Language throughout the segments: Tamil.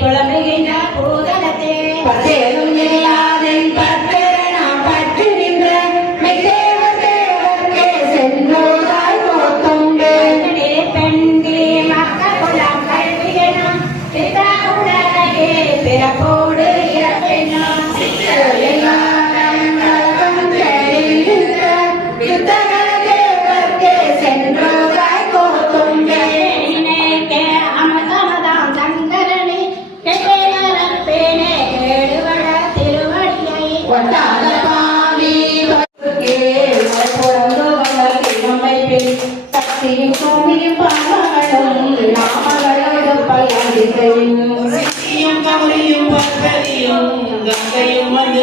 புலம்புகின்ற பூதலத்தே. பத்தேரும் இல்லாதென் பத்தேரம் பற்றி நின்ற மெய்தேவர் தேவர்க்கே சென்றோராய் போத்துண்டு. பெண்களே பெண்களே மக்கள் குலம் கல்வியெனும் பிதாவுடனே பிறப்போடு இறப்பெனும் சக்தியும் சோமியும் பாவங்களும் நாமகளோடு சித்தியும் கமலியும் பக்கதியும் கங்கையும் வந்து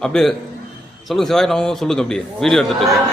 அப்படியே சொல்லுங்க சிவாய் நான் சொல்லுங்க அப்படியே. வீடியோ எடுத்துட்டு. இருக்கேன்